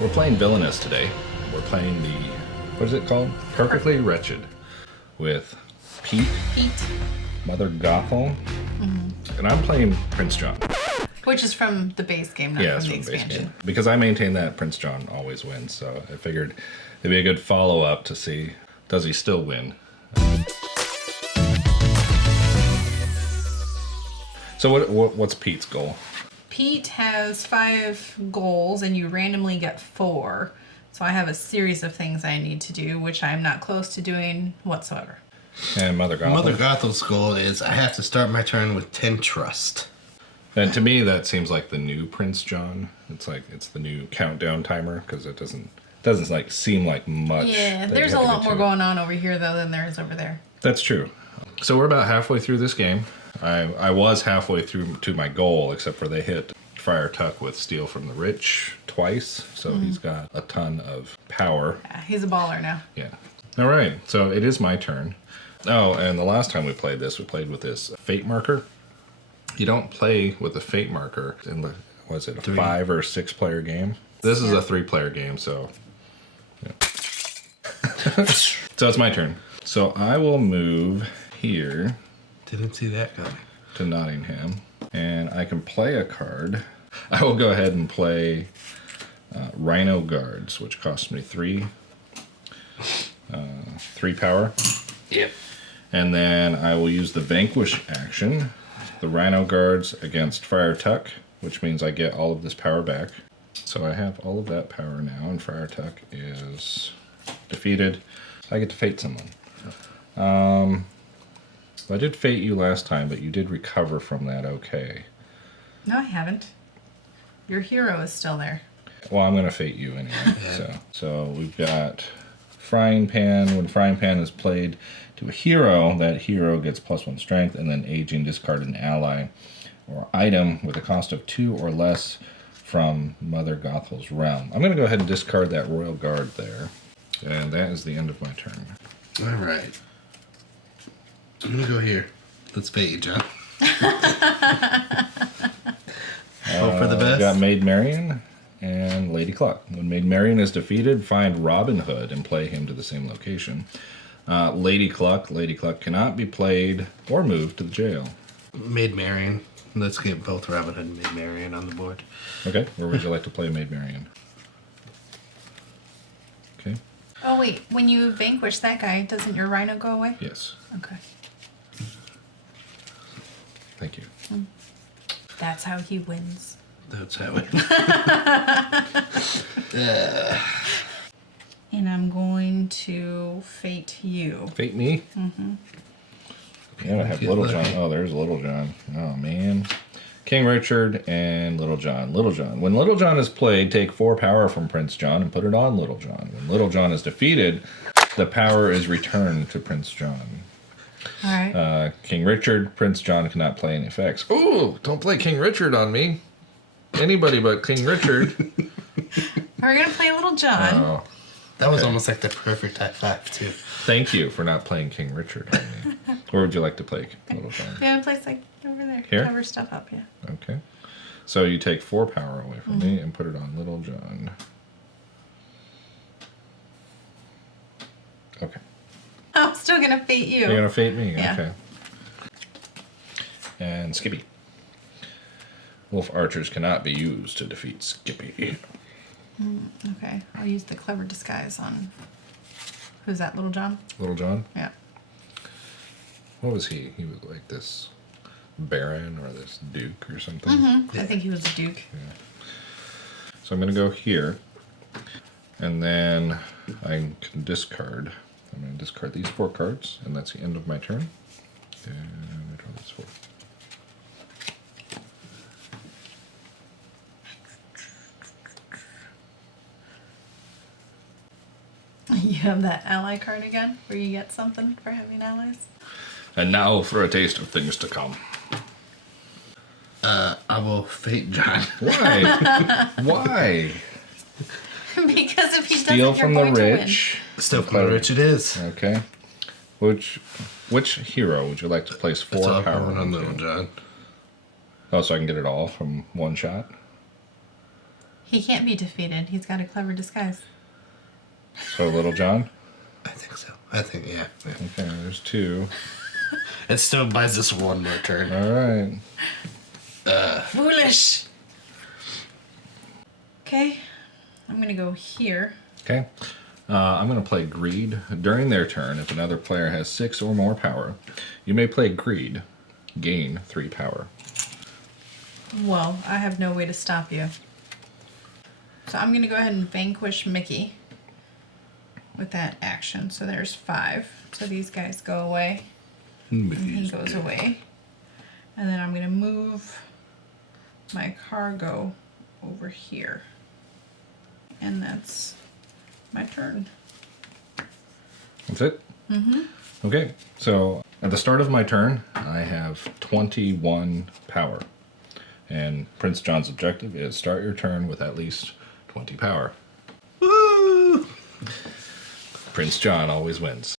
We're playing Villainous today. We're playing the, what is it called? Perfectly Wretched with Pete, Mother Gothel, and I'm playing Prince John. Which is from the base game, not from the expansion. Because I maintain that Prince John always wins, so I figured it'd be a good follow-up to see, does he still win? So what's Pete's goal? Pete has 5 goals, and you randomly get 4. So I have a series of things I need to do, which I'm not close to doing whatsoever. And Mother Gothel? Mother Gothel's goal is I have to start my turn with 10 trust. And to me, that seems like the new Prince John. It's like it's the new countdown timer because it doesn't like seem like much. Yeah, there's a lot more going on over here though than there is over there. That's true. So we're about halfway through this game. I was halfway through to my goal, except for they hit Friar Tuck with Steal from the Rich twice, so he's got a ton of power. Yeah, he's a baller now. Yeah. All right, so it is my turn. Oh, and the last time we played this, we played with this fate marker. You don't play with the fate marker in the, was it a 5 or 6 player game? This is a 3-player game, so yeah. So it's my turn. So I will move here. Didn't see that coming. To Nottingham, and I can play a card. I will go ahead and play Rhino Guards, which costs me 3 power. Yep. And then I will use the Vanquish action. The Rhino Guards against Friar Tuck, which means I get all of this power back. So I have all of that power now, and Friar Tuck is defeated. I get to fate someone. I did fate you last time, but you did recover from that okay. No, I haven't. Your hero is still there. Well, I'm going to fate you anyway. So we've got Frying Pan. When Frying Pan is played to a hero, that hero gets +1 strength, and then aging, discard an ally or item with a cost of 2 or less from Mother Gothel's realm. I'm going to go ahead and discard that Royal Guard there. And that is the end of my turn. All right. I'm going to go here. Let's fate you, John. Hope for the best. Got Maid Marian and Lady Cluck. When Maid Marian is defeated, find Robin Hood and play him to the same location. Lady Cluck cannot be played or moved to the jail. Maid Marian. Let's get both Robin Hood and Maid Marian on the board. Okay, where would you like to play Maid Marian? Okay. Oh wait, when you vanquish that guy, doesn't your rhino go away? Yes. Okay. Thank you. That's how he wins. That's how it. And I'm going to fate you. Fate me? Mm-hmm. Okay, I have Little John. Oh, there's Little John. Oh, man. King Richard and Little John. Little John. When Little John is played, take 4 power from Prince John and put it on Little John. When Little John is defeated, the power is returned to Prince John. All right. King Richard, Prince John cannot play any effects. Ooh, don't play King Richard on me. Anybody but King Richard. We're going to play Little John. Oh, That was almost like the perfect high five, too. thank you for not playing King Richard on me. Where would you like to play Little John? Yeah, a place like over there. Here? Cover stuff up, yeah. Okay. So you take 4 power away from me and put it on Little John. Okay. I'm still going to fate you. You're going to fate me? Yeah. Okay. And Skippy. Wolf archers cannot be used to defeat Skippy. Okay, I'll use the clever disguise on... Who's that, Little John? Little John? Yeah. What was he? He was like this baron or this duke or something. I think he was a duke. So I'm going to go here. And then I can discard. I'm going to discard these 4 cards. And that's the end of my turn. And I draw these 4. You have that ally card again, where you get something for having allies? And now for a taste of things to come. I will fate John. Why? Why? Because if he Steal doesn't, from you're the going rich. Still from the rich it is. Okay. Which hero would you like to place 4 It's all power coming on into? Little John. Oh, so I can get it all from one shot? He can't be defeated. He's got a clever disguise. So Little John? I think so. I think, yeah. Okay, there's 2. It still buys us one more turn. All right. Foolish! Okay. I'm going to go here. Okay. I'm going to play Greed. During their turn, if another player has 6 or more power, you may play Greed. Gain 3 power. Well, I have no way to stop you. So I'm going to go ahead and vanquish Mickey with that action. So there's 5. So these guys go away. And he goes away. And then I'm going to move my cargo over here. And that's my turn. That's it? Mm-hmm. Okay, so at the start of my turn, I have 21 power. And Prince John's objective is start your turn with at least 20 power. Woo! Prince John always wins.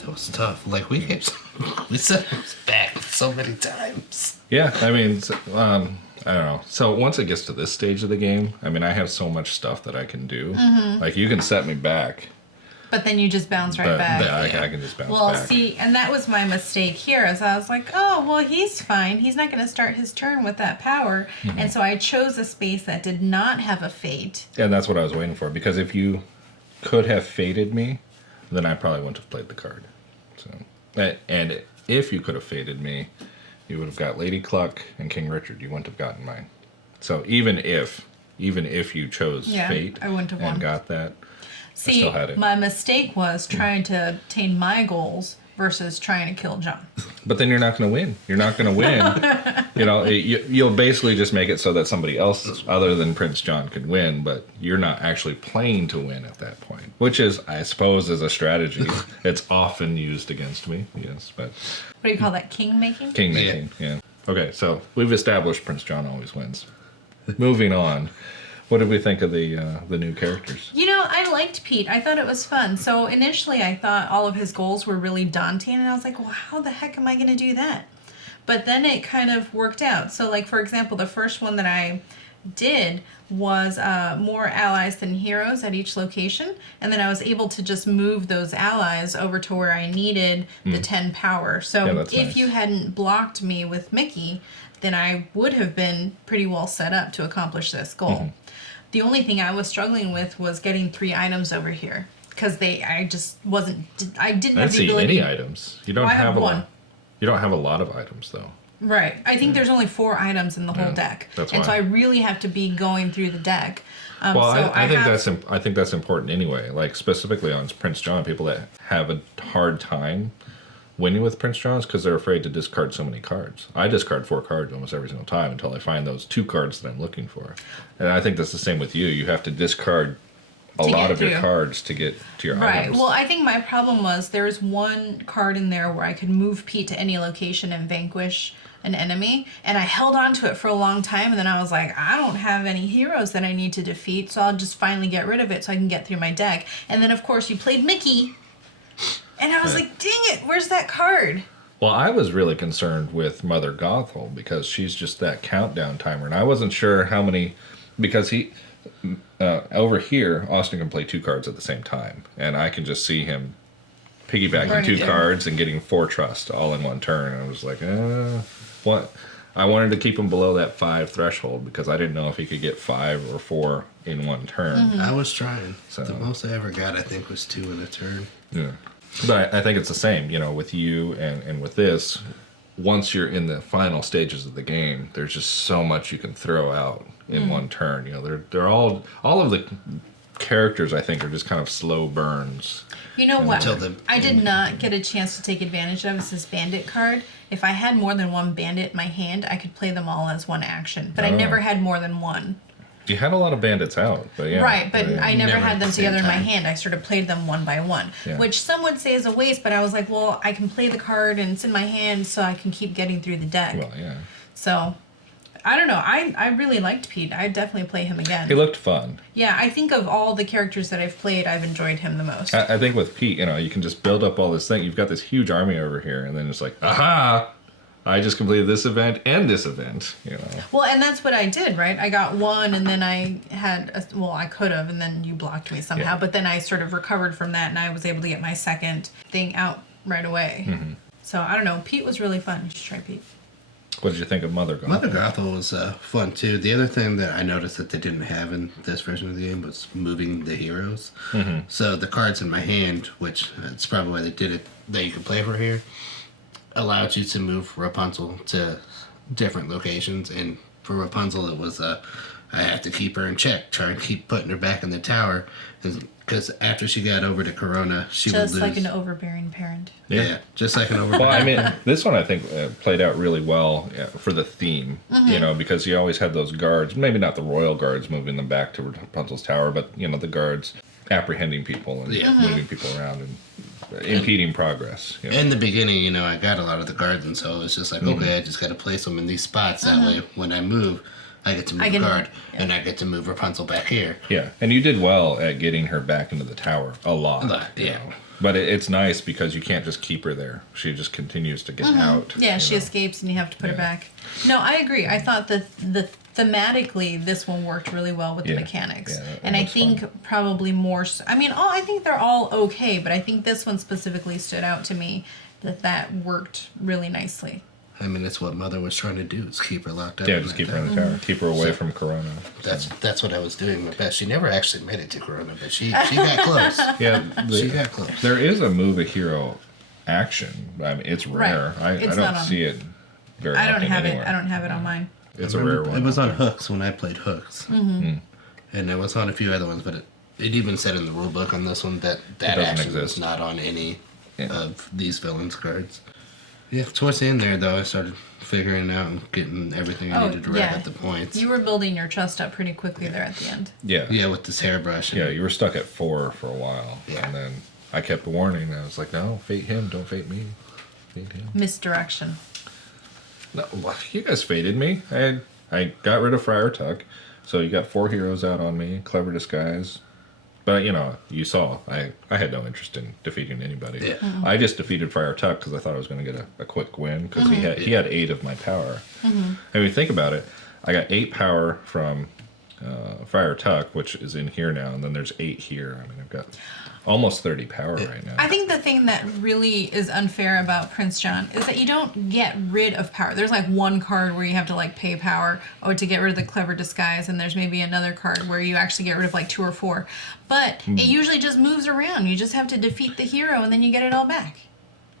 That was tough. Like, we said it was back so many times. Yeah, I mean, I don't know. So once it gets to this stage of the game, I mean, I have so much stuff that I can do. Mm-hmm. Like, you can set me back. But then you just bounce right But back. I can just bounce Well, back. see, and that was my mistake here. Is I was like, oh, well, he's fine. He's not going to start his turn with that power. Mm-hmm. And so I chose a space that did not have a fate. And that's what I was waiting for. Because if you could have fated me, then I probably wouldn't have played the card. So, and if you could have fated me, you would have got Lady Cluck and King Richard. You wouldn't have gotten mine. So even if you chose fate I wouldn't have and won. got that, I See, still had it. my mistake was trying to obtain my goals versus trying to kill John. But then you're not going to win. You're not going to win. You'll basically just make it so that somebody else other than Prince John could win, but you're not actually playing to win at that point. Which is, I suppose, is a strategy. It's often used against me, yes. But What do you call that? King making? king making, yeah. Okay, so we've established Prince John always wins. Moving on. What did we think of the new characters? You know, I liked Pete. I thought it was fun. So initially I thought all of his goals were really daunting, and I was like, well, how the heck am I going to do that? But then it kind of worked out. So, like, for example, the first one that I did was more allies than heroes at each location, and then I was able to just move those allies over to where I needed the 10 power. So Yeah, that's if nice. you hadn't blocked me with Mickey, then I would have been pretty well set up to accomplish this goal. Mm-hmm. The only thing I was struggling with was getting 3 items over here because I just wasn't. I didn't I have didn't the see ability. any items. You don't Well, I have have a one. lot. You don't have a lot of items though. Right. I think there's only 4 items in the whole deck, that's and so why. I really have to be going through the deck. Well, so I think have- I think that's important anyway. Like specifically on Prince John, people that have a hard time winning with Prince John's because they're afraid to discard so many cards. I discard 4 cards almost every single time until I find those 2 cards that I'm looking for. And I think that's the same with you. You have to discard a To lot get of your through. cards to get to your Right. items. Well, I think my problem was there was one card in there where I could move Pete to any location and vanquish an enemy, and I held on to it for a long time, and then I was like, I don't have any heroes that I need to defeat, so I'll just finally get rid of it so I can get through my deck. And then, of course, you played Mickey, and I was Right. like, dang it, where's that card? Well, I was really concerned with Mother Gothel because she's just that countdown timer, and I wasn't sure how many, because over here, Austin can play 2 cards at the same time, and I can just see him piggybacking Burning 2 down. cards and getting 4 trust all in one turn. And I was like, what? I wanted to keep him below that 5 threshold because I didn't know if he could get 5 or 4 in one turn. Mm-hmm. I was trying. So- The most I ever got, I think, was 2 in a turn. Yeah. But I think it's the same, with you and with this. Once you're in the final stages of the game, there's just so much you can throw out in one turn. They're all of the characters, I think, are just kind of slow burns. You know what? Until the- I did not get a chance to take advantage of is this bandit card. If I had more than one bandit in my hand, I could play them all as one action. But I Oh. never had more than one. You had a lot of bandits out, but yeah. Right, but I never Never had at them the same together in my time. hand. I sort of played them one by one, Yeah. which some would say is a waste, but I was like, well, I can play the card and it's in my hand so I can keep getting through the deck. Well, yeah. So I don't know. I really liked Pete. I'd definitely play him again. He looked fun. Yeah, I think of all the characters that I've played, I've enjoyed him the most. I think with Pete, you can just build up all this thing. You've got this huge army over here, and then it's like, aha! I just completed this event and this event, Well, and that's what I did, right? I got one, and then I had, I could have, and then you blocked me somehow. Yeah. But then I sort of recovered from that, and I was able to get my second thing out right away. Mm-hmm. So, I don't know. Pete was really fun. You should try Pete. What did you think of Mother Gothel? Mother Gothel was fun too. The other thing that I noticed that they didn't have in this version of the game was moving the heroes. Mm-hmm. So the cards in my hand, which it's probably why they did it, that you can play for here, allowed you to move Rapunzel to different locations. And for Rapunzel, it was I have to keep her in check, try and keep putting her back in the tower, because after she got over to Corona, she would lose. Just like an overbearing parent. Yeah, just like an over. Well, I mean, this one I think played out really well for the theme, because you always had those guards, maybe not the royal guards moving them back to Rapunzel's tower, but, the guards apprehending people and moving people around and impeding progress. In the beginning, I got a lot of the guards, and so it's just like, okay, I just got to place them in these spots. That way, when I move, I get to move a guard, and I get to move Rapunzel back here. Yeah, and you did well at getting her back into the tower a lot. Yeah. But it's nice because you can't just keep her there. She just continues to get out. Yeah, she escapes and you have to put her back. No, I agree. I thought that thematically this one worked really well with the mechanics. Yeah, and I think probably more I think they're all okay, but I think this one specifically stood out to me that worked really nicely. I mean, that's what Mother was trying to do, is keep her locked up. Yeah, just keep her in the tower. Keep her away from Corona. That's what I was doing my best. She never actually made it to Corona, but she got close. Yeah, She got close. there is a move a hero action. I mean, it's rare. Right. I don't see it very I don't often have anywhere. it. I don't have it on mine. It's a rare one. It was on Hooks when I played Hooks. And it was on a few other ones, but it even said in the rule book on this one that doesn't action exist. was not on any of these villains cards. Yeah, towards the end there, though, I started figuring out and getting everything I needed to wrap up the points. You were building your trust up pretty quickly there at the end. Yeah. Yeah, with this hairbrush. And Yeah, you were stuck at 4 for a while. Yeah. And then I kept warning. I was like, no, fate him. Don't fate me. Fate him. Misdirection. No, you guys fated me. I got rid of Friar Tuck. So you got 4 heroes out on me. Clever disguise. But, you saw, I had no interest in defeating anybody. Yeah. I just defeated Friar Tuck because I thought I was going to get a quick win because he had 8 of my power. And when you think about it, I got 8 power from Friar Tuck, which is in here now, and then there's 8 here. I mean, I've got almost 30 power right now. I think the thing that really is unfair about Prince John is that you don't get rid of power. There's like one card where you have to like pay power to get rid of the clever disguise, and there's maybe another card where you actually get rid of like 2 or 4. But it usually just moves around. You just have to defeat the hero and then you get it all back.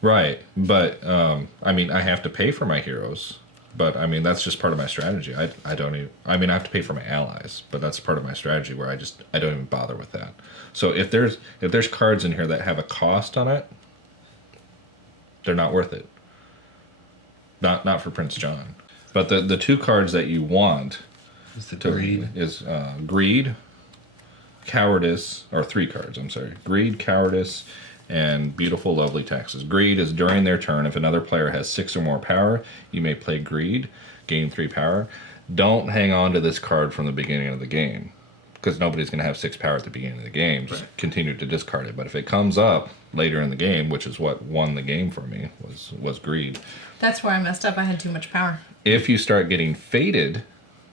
Right, but I mean, I have to pay for my heroes, but I mean that's just part of my strategy. I don't even. I mean, I have to pay for my allies, but that's part of my strategy where I don't even bother with that. So if there's cards in here that have a cost on it, they're not worth it. Not for Prince John, but the 2 cards that you want Is the to greed. is greed, cowardice, or 3 cards. I'm sorry, greed, cowardice, and beautiful, lovely taxes. Greed is during their turn. If another player has 6 or more power, you may play greed, gain 3 power. Don't hang on to this card from the beginning of the game, because nobody's going to have 6 power at the beginning of the game. Just continue to discard it. But if it comes up later in the game, which is what won the game for me, was greed. That's where I messed up. I had too much power. If you start getting fated,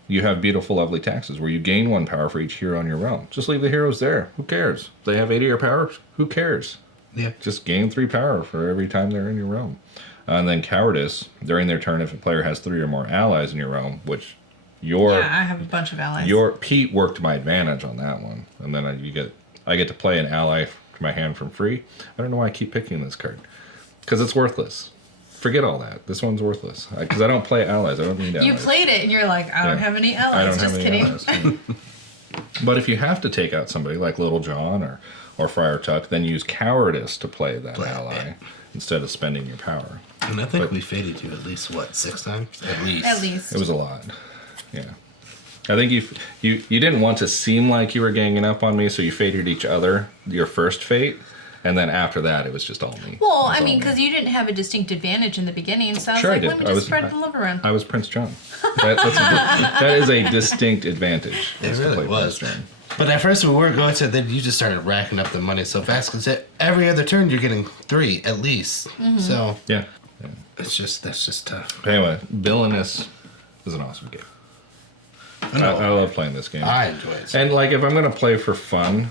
you have beautiful, lovely taxes, where you gain 1 power for each hero on your realm. Just leave the heroes there. Who cares? They have 80 or power. Who cares? Yeah. Just gain 3 power for every time they're in your realm. And then cowardice, during their turn, if a player has 3 or more allies in your realm, which I have a bunch of allies. Pete worked to my advantage on that one, and then I get to play an ally to my hand from free. I don't know why I keep picking this card, because it's worthless. Forget all that. This one's worthless because I don't play allies. I don't need allies. You played it and you're like, I don't have any allies. I don't Just have any kidding. allies. But if you have to take out somebody like Little John or Friar Tuck, then use cowardice to play that ally instead of spending your power. And I think we faded you at least, 6 times? At least. At least. It was a lot. Yeah. I think you didn't want to seem like you were ganging up on me, so you faded each other your first fate, And then after that, it was just all me. Well, It was I all mean, me. because you didn't have a distinct advantage in the beginning, so I was Sure I like, did. let me I just was- spread the love around. I was Prince John. That is a distinct advantage. It is to really play was. Prince John. But at first we weren't going to, then you just started racking up the money so fast because every other turn you're getting 3 at least. So Yeah. that's just tough. Anyway, Villainous is an awesome game. I love playing this game. I enjoy it. And like, if I'm gonna play for fun,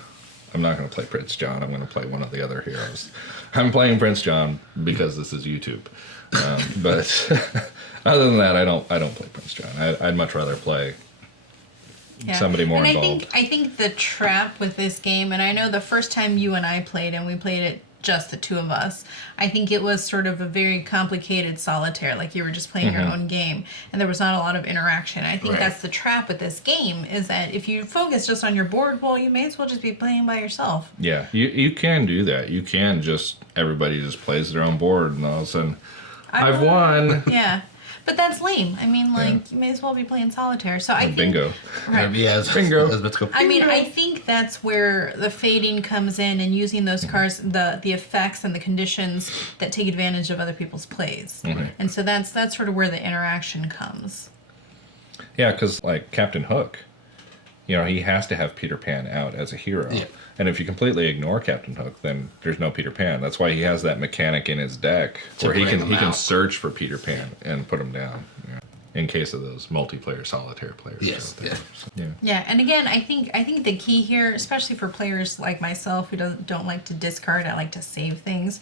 I'm not gonna play Prince John. I'm gonna play one of the other heroes. I'm playing Prince John because this is YouTube. But other than that, I don't play Prince John. I'd much rather play somebody more and involved. I think the trap with this game, and I know the first time you and I played, and we played it just the two of us, I think it was sort of a very complicated solitaire, like you were just playing your own game, and there was not a lot of interaction. I think Right. that's the trap with this game, is that if you focus just on your board, well, you may as well just be playing by yourself. Yeah, you can do that. You can just, everybody just plays their own board, and all of a sudden, I've won. Yeah. But that's lame. I mean, like, you may as well be playing solitaire. So I think, Bingo. Right. Yeah, Bingo. Let's go. I mean, I think that's where the fading comes in, and using those cards, the effects and the conditions that take advantage of other people's plays. And so that's sort of where the interaction comes. Yeah, because like Captain Hook, you know, he has to have Peter Pan out as a hero. Yeah. And if you completely ignore Captain Hook, then there's no Peter Pan. That's why he has that mechanic in his deck where he bring can him out. search for Peter Pan and put him down. You know, in case of those multiplayer solitaire players. Yes, out there. yeah. So, yeah. Yeah, and again, I think the key here, especially for players like myself who don't like to discard, I like to save things.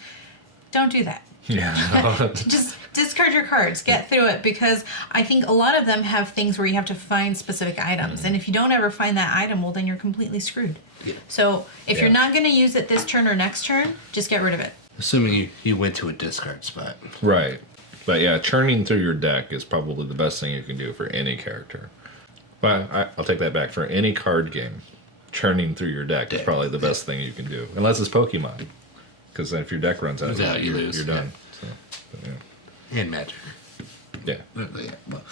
Don't do that. Yeah. Just discard your cards, get through it, because I think a lot of them have things where you have to find specific items, and if you don't ever find that item, well, then you're completely screwed. Yeah. So if Yeah. you're not going to use it this turn or next turn, just get rid of it. Assuming you went to a discard spot. Right. But yeah, churning through your deck is probably the best thing you can do for any character. But I'll take that back. For any card game, churning through your deck is probably the best thing you can do. Unless it's Pokemon. Because then if your deck runs out, You lose, you're done. So, but yeah. And Magic. Yeah. Yeah, well,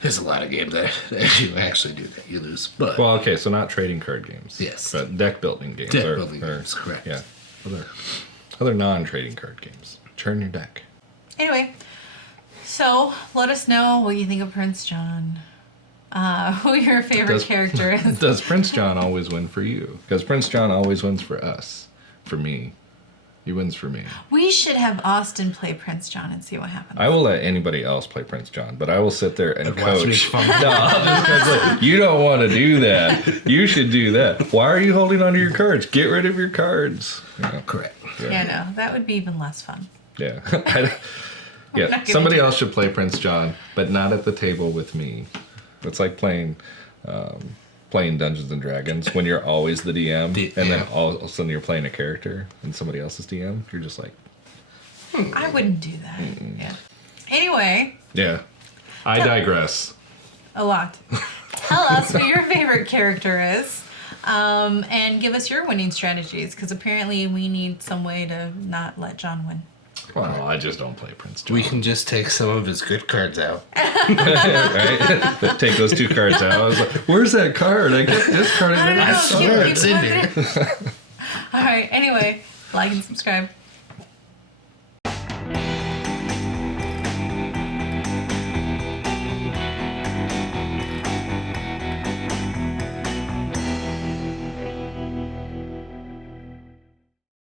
there's a lot of games that you actually do that. You lose. But Well, okay, so not trading card games. Yes. But deck building games. Deck building games, or- correct. Yeah. Other non-trading card games. Churn your deck. Anyway, so let us know what you think of Prince John. Who your favorite character is. Does Prince John always win for you? Because Prince John always wins for us. For me. He wins for me. We should have Austin play Prince John and see what happens. I will let anybody else play Prince John, but I will sit there and watch me coach. fumble. No, I'll just go like, you don't want to do that. You should do that. Why are you holding onto your cards? Get rid of your cards. Yeah. correct. Yeah, no, that would be even less fun. Yeah. not Yeah. gonna Somebody do else should play Prince John, but not at the table with me. It's like playing Dungeons and Dragons when you're always the DM, and then all of a sudden you're playing a character and somebody else is DM. You're just like, I wouldn't do that. Yeah. Anyway, yeah. I digress. a lot. Tell us who your favorite character is, and give us your winning strategies, because apparently we need some way to not let John win. Well, I just don't play Prince John. We can just take some of his good cards out. right? Take those 2 cards out. I was like, where's that card? I kept discarding I don't it. know. swear keep it's in looking. All right. Anyway, like and subscribe.